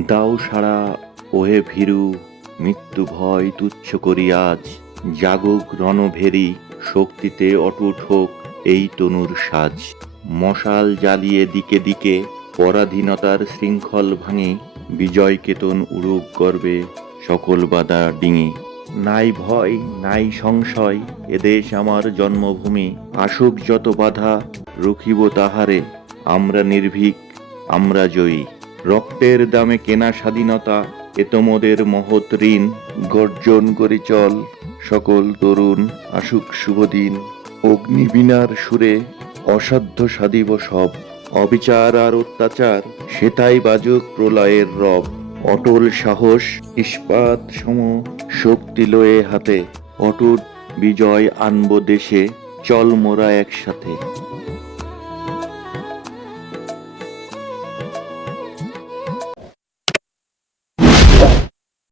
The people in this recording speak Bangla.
দাও সাড়া ওহে ভীরু, মৃত্যু ভয় তুচ্ছ করি আজ। জাগুক রণভেরী, শক্তিতে অটুট হোক এই তনুর সাজ। মশাল জ্বালিয়ে দিকে দিকে পরাধীনতার শৃঙ্খল ভাঙি। বিজয় কেতন উড়ুক গর্বে সকল বাধা ডিঙি। নাই ভয় নাই সংশয়, এদেশ আমার জন্মভূমি। আসুক যত বাধা, রুখিব তাহারে। আমরা নির্ভীক, আমরা জয়ী। রক্তের দামে কেনা স্বাধীনতা, এ তোমাদের মহৎ ঋণ। গর্জন করে চল সকল তরুণ, আসুক শুভদিন। অগ্নিবীণার সুরে অসাধ্য সাধিব সব। অবিচার আর অত্যাচার, সেটাই বাজুক প্রলয়ের রব। অটল সাহস ইস্পাত সম শক্তি লয়ে হাতে। অটুট বিজয় আনব দেশে, চল মোরা একসাথে।